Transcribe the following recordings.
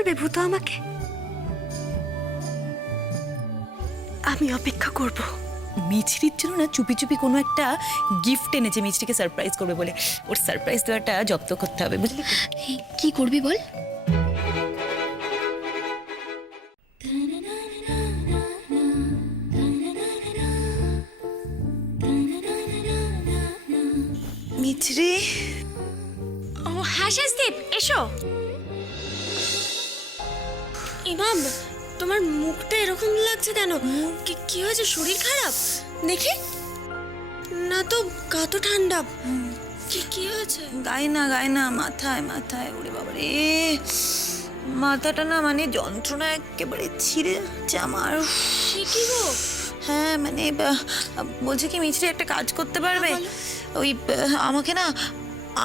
বলবে ভূত আমাকে? আমি অপেক্ষা করব। মিছরির জন্য না চুপি চুপি কোনো একটা গিফট এনেছে মিছরিকে সারপ্রাইজ করবে বলে। ওর সারপ্রাইজ দেওয়াটা জব্দ করতে হবে, বুঝলি? কি করবি বল? মিছরি, ও হ্যাঁ শাসদীপ, এসো। ইমাম, তোমার মুখটা এরকম লাগছে কেন? কি হয়েছে? শরীর খারাপ দেখি? না তো, গা তো ঠান্ডা। কি হয়েছে? গায়ে না মাথায় মাথায়। ওরে বাবা রে, মাথাটা না মানে যন্ত্রণা একেবারে ছিঁড়ে যাচ্ছে আমার। সে কি গো? হ্যাঁ মানে বলছে কি মিছরি একটা কাজ করতে পারবে? ওই আমাকে না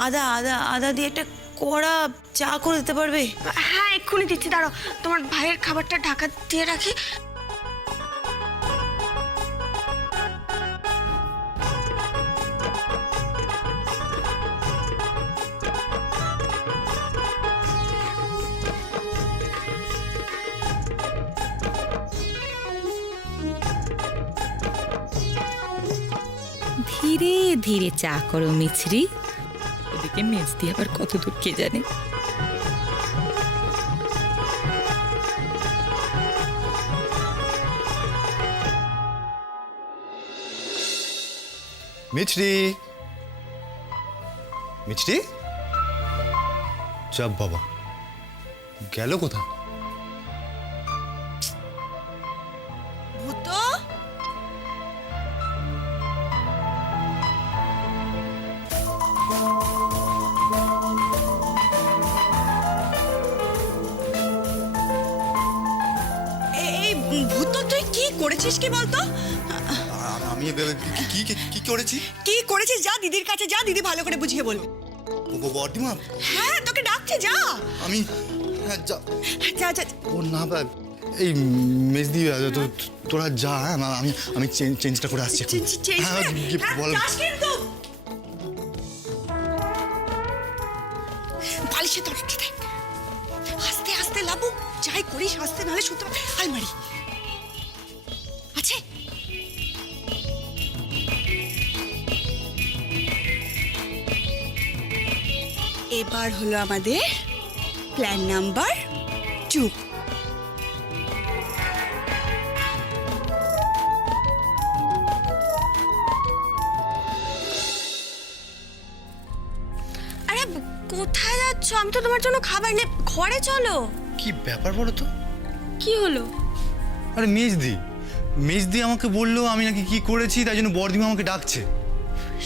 আদা আদা আদা দিয়ে একটা কড়া চা করে দিতে পারবে? হ্যাঁ এক্ষুনি দিচ্ছি, দাঁড়াও। তোমার ভাইয়ের খাবারটা ঢাকা দিয়ে রাখি। ধীরে ধীরে চা করো মিছরি। ওদিকে মেজ দিয়ে আবার কত দূর কে জানে। মিছরি, মিছরি, চাপ বাবা, গেল কোথায়? ভূত, এই ভূত তুই কি করেছিস কি বলতো? আমি কি কি কি করেছি? কি করেছিস? যা দিদির কাছে যা, দিদি ভালো করে বুঝিয়ে বলবে। বর্দিমা, হ্যাঁ তোকে ডাকছে, যা। আমি যা যা। ও না এই মেজদি, তোরা যা। আমি আমি চেঞ্জটা করে আসছি। বল। বালিশে দরজা দেখ, আস্তে আস্তে লাবু, যাই করিস আস্তে, নাহলে শুনতে পাবি। আলমারি আছে? এবার হলো আমাদের প্ল্যান নাম্বার 2। আরে কোথায় যাচ্ছ? আমি তো তোমার জন্য খাবার নে, ঘরে চলো। কি ব্যাপার বলো তো? কি হলো? আরে মেজদি আমাকে বললো আমি নাকি কি করেছি, তাই জন্য বর্দিমা আমাকে ডাকছে।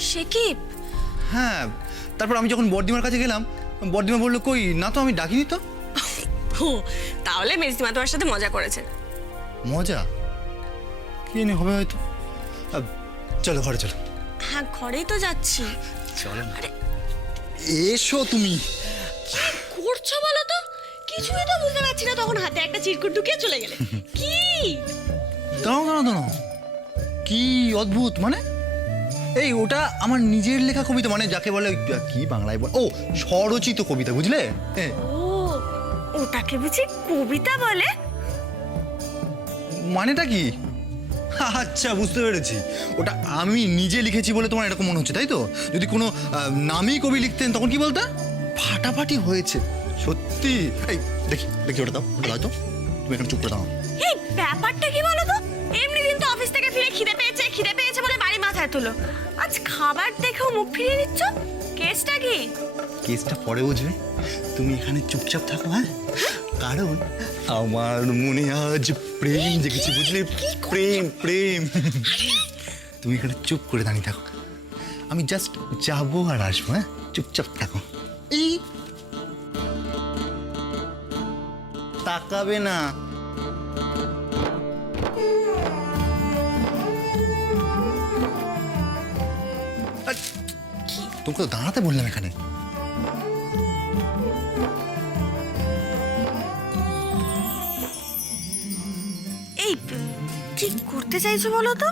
সে কি? হ্যাঁ, তারপর আমি যখন বর্দিমার কাছে গেলাম, বর্দিমা বললো কই না তো, আমি ডাকিনি তো। ও, তাহলে মেজদিমা তোমার সাথে মজা করেছে। মজা কি জানি হবে হয়তো। চলো ঘরে চলো। হ্যাঁ ঘরেই তো যাচ্ছি। চলো। আরে এসো তুমি। কি করছো বলো তো? কিছুই তো বুঝতে পারছি না, তখন হাতে একটা চিরকুট ঢুকিয়ে চলে গেলে। কি? দাঁড়াও, কি অদ্ভুত! মানে এই ওটা আমার নিজের লেখা কবিতা, মানে যাকে বলে কি বাংলায় বল, ও স্বরচিত কবিতা, বুঝলে? ও, ওটাকে বুঝি কবিতা বলে? মানেটা কি? আচ্ছা বুঝতে পেরেছি, ওটা আমি নিজে লিখেছি বলে তোমার এরকম মনে হচ্ছে, তাই তো? যদি কোনো নামী কবি লিখতেন তখন কি বলতে? ফাটাফাটি হয়েছে সত্যি। এই দেখি ওটা দাও তো। তুমি এখানে চুপ করে দাও। এই ব্যাপারটা কি বলো তো? এমনি দিন তো অফিস থেকে ফিরে খিদে পেয়েছে বলে বাড়ি মাথায় তুলো, আজ খাবার দেখেও মুখ ফিরিয়ে নিচ্ছ। কেসটা কি? কেসটা পরে বুঝবে, তুমি এখানে চুপচাপ থাকো। হ্যাঁ, কারণ আমার মনে আজ প্রেম জেগেছে, বুঝলে? প্রেম। তুমি এখানে চুপ করে দাঁড়িয়ে থাকো, আমি জাস্ট যাবো আর আসবো। হ্যাঁ, চুপচাপ থাকো। এই তাকাবে না। তোমাকে তো দাঁড়াতে বললাম এখানে। এই কি করতে চাইছো বলো তো?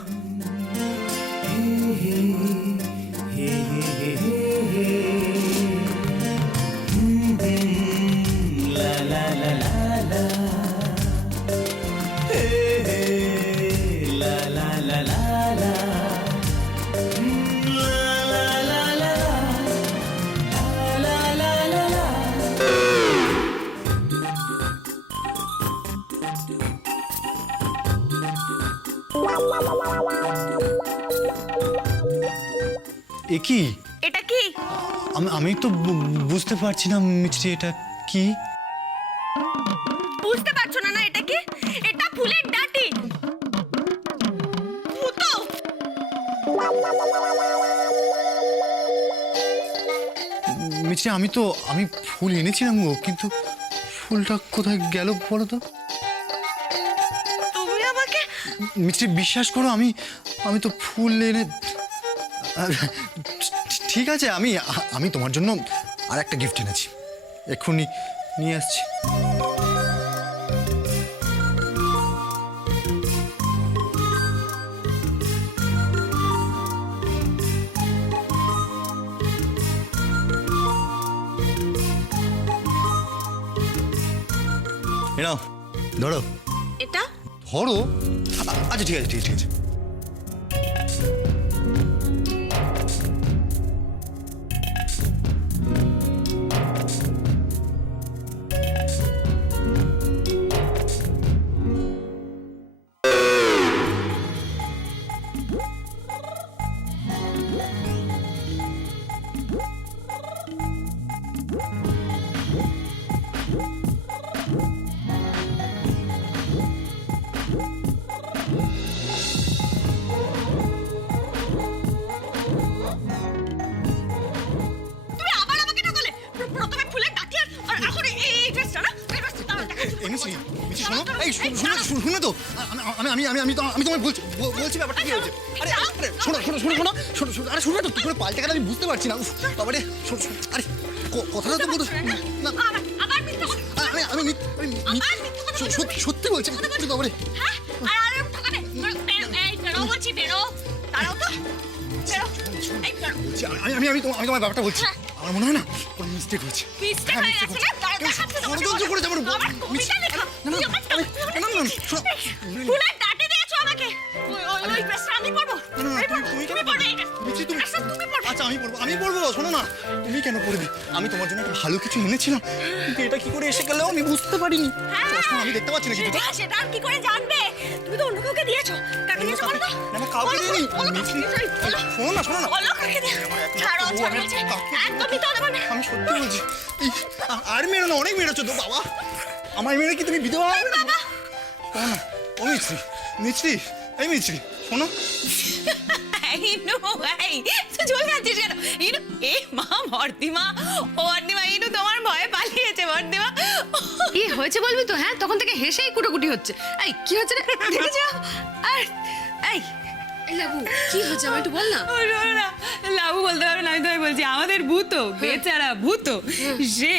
la la la la এ কি? এটা কি? আমি তো বুঝতে পারছি না মিছরি, এটা কি? বুঝতে পারছো না? না এটা কি? এটা ফুলের ডাঁটি। ভূতো। মিছরি, আমি ফুল এনেছিলাম গো, কিন্তু ফুলটা কোথায় গেল বলো তো? তুমি আমাকে মিছরি বিশ্বাস করো, আমি তো ফুল এনে ঠিক আছে, আমি তোমার জন্য আর একটা গিফট এনেছি, এক্ষুনি নিয়ে আসছি। এ নাও, ধরো এটা ধরো। আচ্ছা ঠিক আছে, ঠিক আছে। তুমি আবার আমাকে ঠকালে। প্রথমে ফুলের ডাঁটি আর এখন এই ড্রেসটা না? এই ড্রেসটা দাও দেখা। মিছরি, শোনো, এই শুনে তো, আমি তোমায় বলছি ব্যাপারটা কি হয়েছে। আরে শোনো, আরে শুনো তো, তুমি পাল্টে গেলে আমি বুঝতে পারছি না। বাবারে, আরে কথাটা তো বলো না। আবার মিথ্যা কথা। সত্যি বলছি বাবারে। হ্যাঁ? আর ঠকালে। এই বেরো বলছি, বেরো। দাঁড়াও তো। বেরো। এই বেরো। আমি তোমার ব্যাপারটা বলছি, আমার মনে হয় না কোনো মিস্টেক হয়েছে। মিস্টেক হয়ে গেছে না? দেখাচ্ছি তোমাকে। ষড়যন্ত্র করেছে আমার উপর। আমার কবিতা লেখা। না, শোনো। ফুলের ডাঁটি দিয়েছো আমাকে। ওই ড্রেসটা আমি পরবো। তুমি পরবে এই ড্রেস। মিছরি, তুমি আচ্ছা, তুমি পরবে। আচ্ছা আমি পড়বো। শোনো না, তুমি কেন পড়বে? আমি তোমার জন্য একটা ভালো কিছু এনেছিলাম, কিন্তু এটা কি করে এসে গেল আমি বুঝতে পারিনি। চশমা আমি দেখতে পাচ্ছি না কিছুটা। সেটা আর কি করে জানবে? তুমি তো অন্য কাউকে দিয়েছো। কাকে দিয়েছো বলো তো? না, কাউকে দিইনি। মিছরি, শোনো না। বলো কাকে দিয়েছো? ছাড়ো বলছি। একদমই তো দেবো না। আমি সত্যি বলছি। আর মেরো না, অনেক মেরেছো তো বাবা। আমার মেরে কি তুমি বিধবা হবে না? শোনো না, ও মিছরি, এই মিছরি, শোনো। ইনু, তুই চলে যাচ্ছিস কেন? ইনু, এ মা বর্দিমা, ও বর্দিমা, ইনু তোমার ভয়ে পালিয়েছে বর্দিমা। কি হয়েছে বলবি তো? হ্যাঁ, তখন থেকে হেসেই কুটোকুটি হচ্ছে। এই কি হচ্ছে রে? দেখেছো? আর এই লাবু, কি হচ্ছে আমার একটু বল না। ও শোনো না, লাবু বলতে পারবে না, আমি তোমায় বলছি, আমাদের ভূত, বেচারা ভূত, সে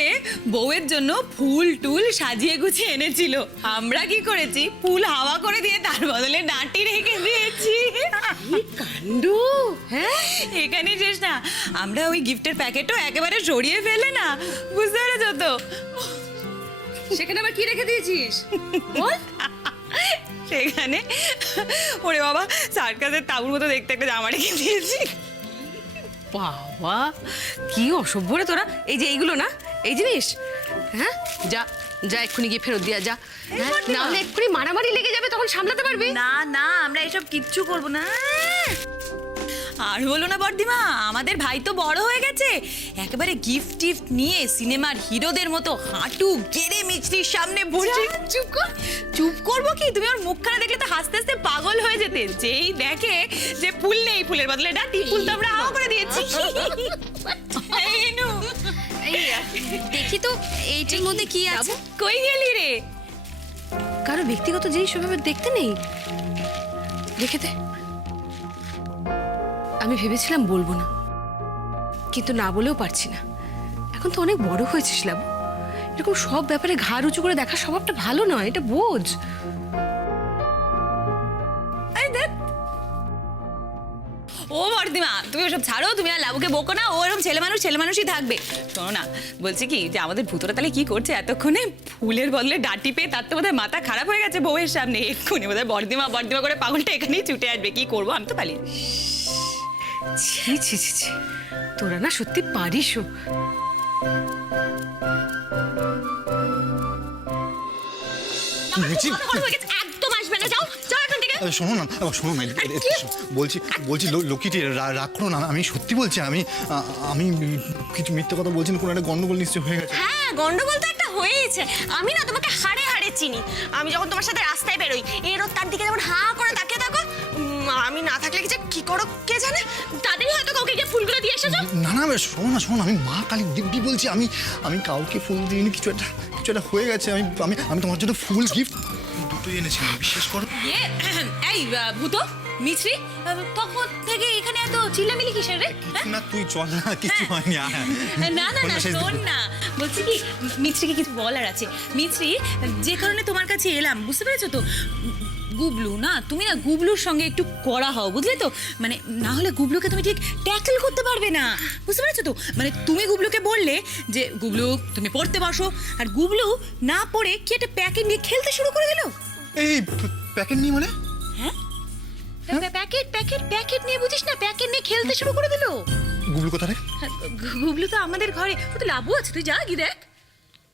বউয়ের জন্য ফুল টুল সাজিয়ে গুছিয়ে এনেছিল। আমরা কি করেছি, ফুল হাওয়া করে দিয়ে তার বদলে ডাঁটি রেখে দিয়েছি। কাণ্ড! হ্যাঁ, এখানে শেষ না, আমরা ওই গিফটের প্যাকেটও একেবারে সরিয়ে ফেলে না, বুঝতে পেরেছো তো? সেখানে আবার কি রেখে দিয়েছিস বল। সেখানে ওরে বাবা, সার্কাসের তাঁবুর মতো দেখতে একটা জামা রেখে দিয়েছি। বাবা, কি অসভ্য রে তোরা। এই যে এইগুলো না, এই জিনিস, হ্যাঁ, যা যা এক্ষুনি গিয়ে ফেরত দিয়া যা। হ্যাঁ, না হলে এক্ষুনি মারামারি লেগে যাবে, তখন সামলাতে পারবি না না, আমরা এসব কিচ্ছু করবো না। আর বলো না বর্দিমা, আমাদের ভাই তো বড় হয়ে গেছে, একেবারে গিফট টিফট নিয়ে সিনেমার হিরোদের মতো হাঁটু গেড়ে মিছরির সামনে বসে। চুপ কর। চুপ করবো কি? তুমি ওর মুখখানা দেখলে তো হাসতে হাসতে পাগল হয়ে যেতে। যেই দেখে যে ফুল নেই, ফুলের বদলে ডাঁটি, ফুল তো আমরা হাওয়া করে দিয়েছি। এই নু, এই দেখি তো এইটার মধ্যে কি আছে। কই গেলি রে? কারো ব্যক্তিগত জিনিস ওভাবে দেখতে নেই, রেখে দে। আমি ভেবেছিলাম বলবো না, কিন্তু না বলেও পারছি না। এখন তো অনেক বড় হয়েছিস লাবু, এরকম সব ব্যাপারে ঘাড় উঁচু করে দেখার স্বভাবটা ভালো নয়, এটা বোঝ। ও বর্দিমা, তুমি ওসব ছাড়ো, তুমি আর লাবুকে বকো না, ও এরকম ছেলে মানুষই থাকবে। শোনো না, বলছি কি, যে আমাদের ভূতরা তাহলে কি করছে এতক্ষণে? ফুলের বদলে ডাঁটি পেয়ে তার তো বোধহয় মাথা খারাপ হয়ে গেছে বউয়ের সামনে। এক্ষুনি বোধহয় বর্দিমা করে পাগলটা এখানেই ছুটে আসবে। কি করবো, আমি তো পালিয়ে। ছি ছি ছি ছি, তোরা না সত্যি পারিসও। মিছরি, একদম আসবে না, যাও যাও এখান থেকে। শোনো না, শোনো না, বলছি বলছি লক্ষ্মীটি রাগ করো না, আমি সত্যি বলছি, আমি কিছু মিথ্যে কথা বলছি না, কোনো একটা গন্ডগোল নিশ্চয়ই হয়ে গেছে। হ্যাঁ, গন্ডগোল তো একটা হয়েছে। আমি না তোমাকে হাড়ে হাড়ে চিনি। আমি যখন তোমার সাথে রাস্তায় বেরোই, এরও তার দিকে যেমন হা করে তাকিয়ে থাকো। আমি না থাকলে কি করো কে জানে, তাদেরই হয়তো কাউকে গিয়ে ফুলগুলো দিয়ে এসেছো। না না, শোনো না, আমি মা কালী দিব্যি বলছি, আমি কাউকে ফুল দিইনি, কিছু একটা হয়ে গেছে। আমি তোমার জন্য ফুল গিফট দুটোই এনেছিলাম, বিশ্বাস করো। এই ভূত মিছরি, তখন থেকে এখানে এত চিল্লামিলি কিসের রে? না তুই চল না, কিছু হয়নি। না না না, শোন না, বলছি কি মিছরিকে কিছু বলার আছে। মিছরি, যে কারণে তোমার কাছে এলাম, বুঝতে পেরেছো তো? গুবলু না, তুমি না গুবলুর সঙ্গে একটু কড়া হও, বুঝলে তো? মানে না হলে গুবলুকে তুমি ঠিক ট্যাকল করতে পারবে না, বুঝতে পেরেছো তো? মানে তুমি গুবলুকে বললে যে গুবলু তুমি পড়তে বসো, আর গুবলু না পড়ে কি একটা প্যাকেট নিয়ে খেলতে শুরু করে দিল। এই প্যাকেট নিয়ে মানে? হ্যাঁ, প্যাকেট প্যাকেট প্যাকেট নিয়ে, বুঝিস না, প্যাকেট নিয়ে খেলতে শুরু করে দিল। গুবলু কোথায় রে? গুবলু তো আমাদের ঘরে, ও তো লাভও আছে, তুই যা গিয়ে দেখ।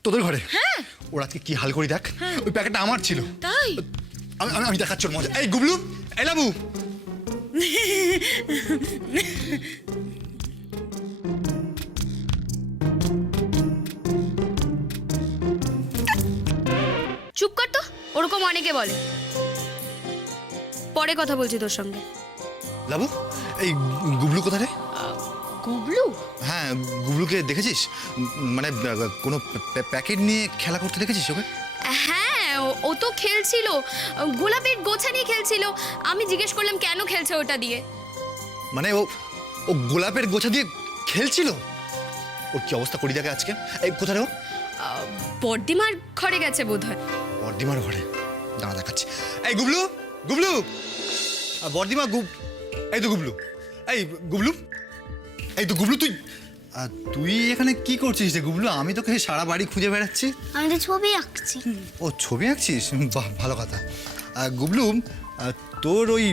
তোদের ঘরে? হ্যাঁ। ওর আজকে কি হাল করি দেখ। ওই প্যাকেটটা আমার ছিল। তাই? আমি দেখাচ্ছি ওর মজা। এই গুবলু, এই লাবু, চুপ কর তো, ওরকম অনেকে বলে। পরে কথা বলছি তোর সঙ্গে। লাবু, এই গুবলু কোথায় রে? গুবলু? হ্যাঁ, গুবলুকে দেখেছিস? মানে কোনো প্যাকেট নিয়ে খেলা করতে দেখেছিস ওকে? হ্যাঁ, ও তো খেলছিল, গোলাপের গোছা নিয়ে খেলছিল। আমি জিজ্ঞেস করলাম কেন খেলছে ওটা দিয়ে। মানে ও গোলাপের গোছা দিয়ে খেলছিল? ওর কি অবস্থা করি দেখে আজকে। এই কোথায় রে ও? বর্দিমার ঘরে গেছে বোধহয়। বর্দিমার ঘরে? দাঁড়া দেখাচ্ছি। এই গুবলু, গুবলু, বর্দিমা এই তো গুবলু, এই গুবলু, এই তো গুবলু, তুই এখানে কি করছিস রে গুবলু? আমি তোকে সারা বাড়ি খুঁজে বেড়াচ্ছি। আমি তো ছবি আঁকছি। ও ছবি আঁকছিস? বাহ, ভালো কথা। গুবলু, তোর ওই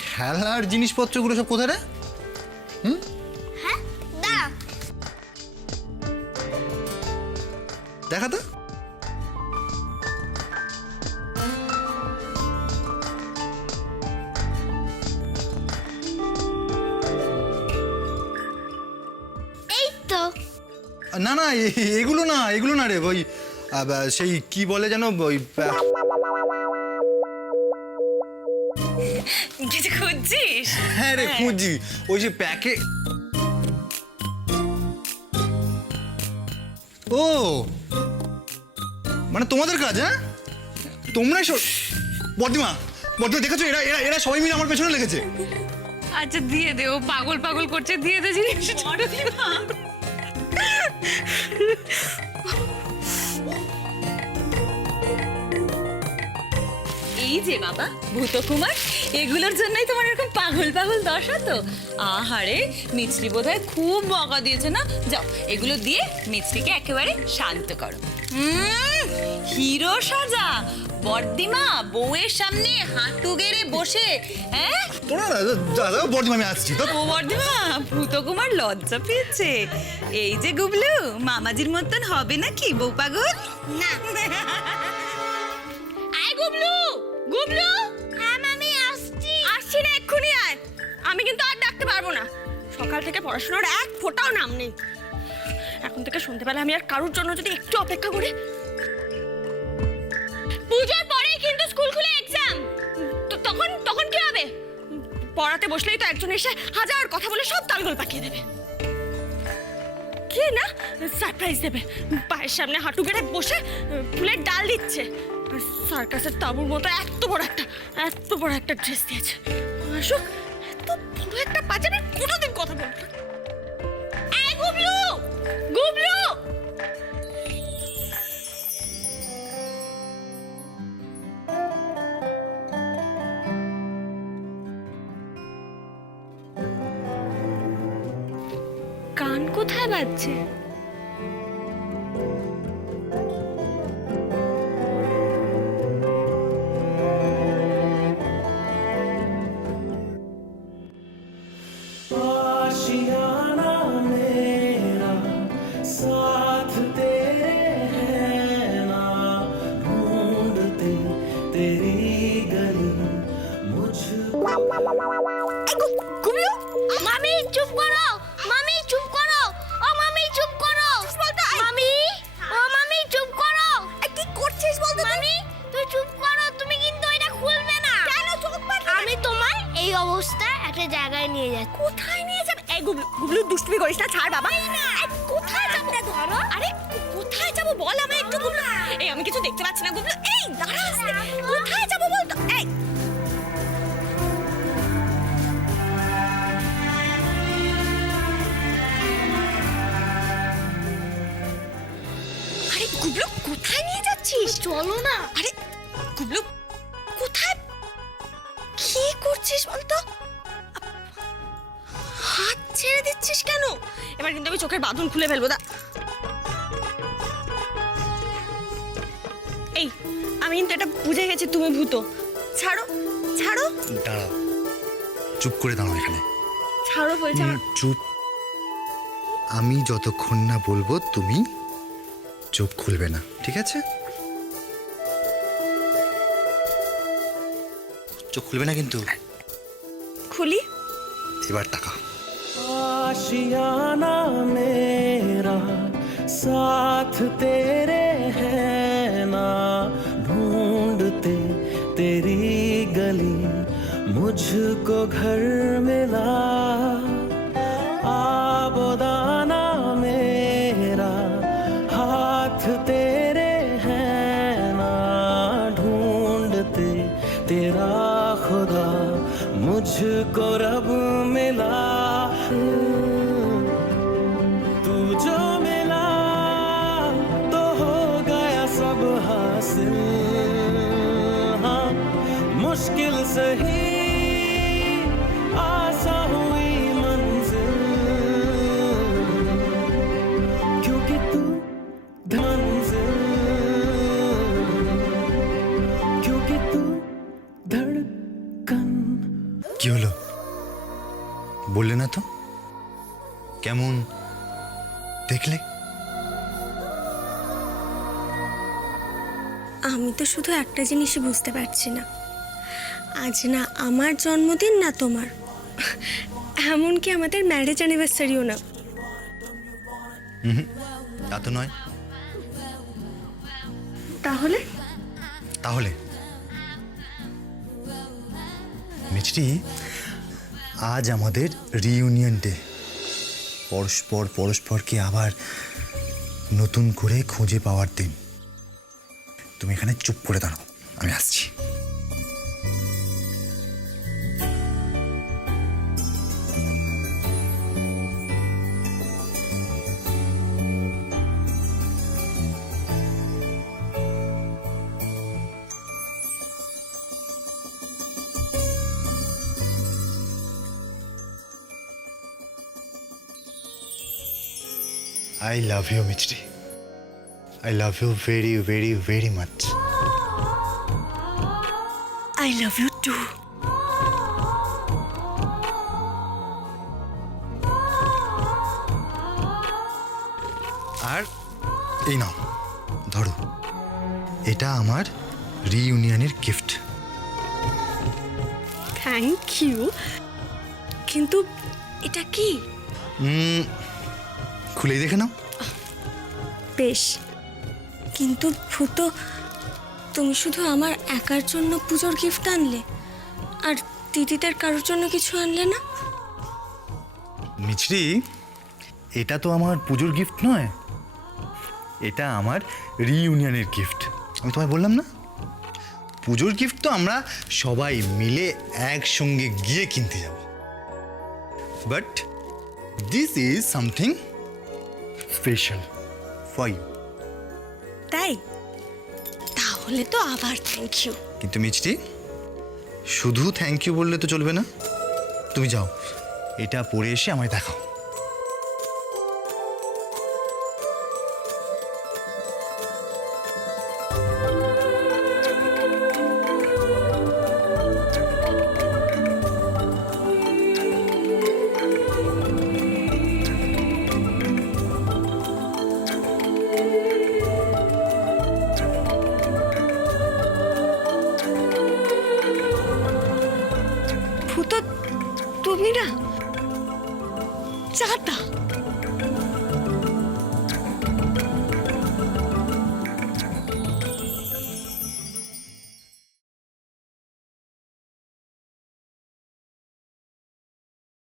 খেলার জিনিসপত্রগুলো সব কোথায় রে? হ্যাঁ, দাঁড়া। দেখা তো। এই তো। না না, এগুলো না রে, ওই সেই কি বলে যেন, ওই কিছু খুঁজছিস? হ্যাঁ রে, খুঁজি ওই যে প্যাকেট। ও মানে তোমাদের কাজ? হ্যাঁ, তোমরাই বর্দিমা দেখেছো? এরা সবাই মিলে আমার পেছনে লেগেছে। আচ্ছা দিয়ে দে, ও পাগল পাগল করছে, দিয়ে দে জিনিস। এই যে বাবা ভূতকুমার, এগুলোর জন্যই তোমার এরকম পাগল পাগল দশা তো। আহারে, মিছরি বোধহয় খুব বকা দিয়েছে না? যাও এগুলো দিয়ে মিছরিকে একেবারে শান্ত করো। হিরো সাজা বর্দিমা, বউয়ের সামনে হাঁটু গেড়ে বসে। হ্যাঁ, তোরা দাদা, বর্দিমা আমি আসছি তো। ও বর্দিমা, ভূতকুমার লজ্জা পেয়েছে। এই যে গুবলু, মামাজির মতন হবে নাকি বউ পাগল? না। আয় গুবলু, গুবলু। হ্যাঁ মামি, আসছি। আসছি না, এক্ষুনি আয়। আমি কিন্তু আর ডাকতে পারবো না। সকাল থেকে পড়াশোনার এক ফোঁটাও নাম নেই। এখন থেকে সন্ধ্যেবেলা আমি আর কারোর জন্য যদি একটু অপেক্ষা করি। পূজার পরেই কিন্তু স্কুল খুলে এক্সাম। তখন কি হবে? পড়াতে বসলেই তো একজন এসে হাজার কথা বলে সব তালগোল পাকিয়ে দেবে। কে না সারপ্রাইজ দেবে, পায়ের সামনে হাঁটু গেড়ে বসে ফুলের ডাল দিচ্ছে। সার্কাসের তাঁবুর মতো এত বড় একটা ড্রেস দিয়েছে। আসুক, এত বড় একটা পাজামে কোনোদিন কথা বলবে না। এই গুবলু, গুবলু। গান কোথায় বাজছে? आशियाना मेरा साथ तेरे है ना, ढूंढते तेरी गली মামি চুপ করো, মামি চুপ করো, ও মামি চুপ করো, মামি, ও মামি চুপ করো। কি করছিস বলতো? মামি তুই চুপ করো, তুমি কিন্তু এটা খুলবে না। কেন চুপ করবে? আমি তোমার এই অবস্থায় একটা জায়গায় নিয়ে যাচ্ছি। কোথায় নিয়ে যাবে? এই গুবলু দুষ্টুমি করিস না, ছাড় বাবা। কোথায় যাবো? ধরো। আরে কোথায় যাবো বল আমায় একটু গুবলু। এই আমি কিছু দেখতে পাচ্ছি না গুবলু। এই দাঁড়া আস্তে। কোথায় যাবো বল তো? এই আরে গুবলু কোথায় নিয়ে যাচ্ছিস? চলো না। আরে গুবলু কোথায়? কি করছিস বলতো? হাত ছেড়ে দিচ্ছিস কেন? এবার কিন্তু আমি চোখের বাঁধন খুলে ফেলবো। এই আমি কিন্তু এটা বুঝে গেছি তুমি ভূত। ছাড়ো ছাড়ো দাঁড়াও, চুপ করে দাঁড়াও এখানে। ছাড়ো বলছি আমার। চুপ। আমি যতক্ষণ না বলবো তুমি চোখ খুলবে না, ঠিক আছে? চোখ খুলবে না কিন্তু। খুলি। এবার টাকা। आशियाना मेरा साथ तेरे है ना, ढूंढते तेरी गली मुझको घर मिला। आबोदाना मेरा हाथ तेरे है ना, ढूंढते तेरा खुदा मुझको रब मिला। तू जो मिला तो हो गया सब हासिल, हाँ मुश्किल सही आसा हुई मंजिल, क्योंकि तू मंजिल, क्योंकि तू धड़कन। কি হলো বললে না তো? কেমন দেখলে? আমি তো শুধু একটা জিনিসই বুঝতে পারছি না, আজ না আমার জন্মদিন না তোমার, এমনকি আমাদের ম্যারেজ অ্যানিভার্সারিও না। তা তো নয়। তাহলে তাহলে মিষ্টি, আজ আমাদের রিইউনিয়ন ডে। পরস্পরকে আবার নতুন করে খুঁজে পাওয়ার দিন। তুমি এখানে চুপ করে দাঁড়াও, আমি আসছি। I love you, Michri. I love you very, very, very much. I love you too. আর এই নাও, ধরো, এটা আমার রিইউনিয়নের গিফট। থ্যাংক ইউ, কিন্তু এটা কি? খুলেই দেখে নাও। বেশ, কিন্তু ভূত, তুমি শুধু আমার একার জন্য পুজোর গিফট আনলে আর দিদিদের কারোর জন্য কিছু আনলে না? মিছরি, এটা তো আমার পুজোর গিফট নয়, এটা আমার রিইউনিয়নের গিফট। আমি তোমায় বললাম না, পুজোর গিফট তো আমরা সবাই মিলে একসঙ্গে গিয়ে কিনতে যাব, but this is something special for you. তাই? তাহলে তো আবার থ্যাংক ইউ। কিন্তু মিষ্টি, শুধু থ্যাংক ইউ বললে তো চলবে না। তুমি যাও, এটা পরে এসে আমায় দেখাও। ভূত আদা